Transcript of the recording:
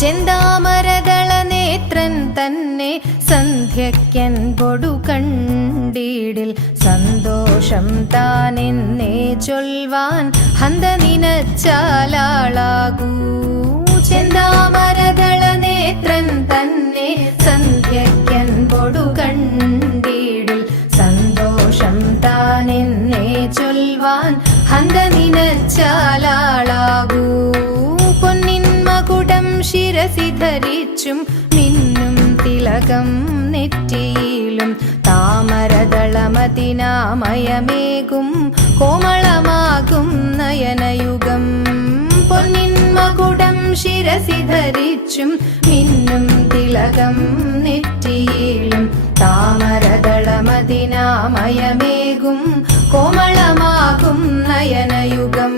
ചെന്താമരദള നേത്രൻ തന്നെ സന്ധ്യയ്ക്കൻപൊടു കണ്ടീടിൽ സന്തോഷം താനെന്നേ ചൊൽവാൻ ഹന്ത നിനച്ചാലാളാകൂ. ചെന്താമരദള നേത്രൻ തന്നെ സന്ധ്യയ്ക്കൻപൊടു കണ്ടീടിൽ സന്തോഷം താനെന്നേ ചൊൽവാൻ ഹന്ത നിനച്ചാലാളാകൂ. പൊന്നിൻ മകുടം ശിരസി ധരിച്ചും മിന്നും തിലകം നെറ്റിയിലും താമരദളമതിനാമയമേകും കോമളമാകും നയനയുഗം. പൊന്നിൻ മകുടം ശിരസി ധരിച്ചും മിന്നും തിലകം നെറ്റിയിലും താമരദളമതിനാമയമേകും കോമളമാകും നയനയുഗം.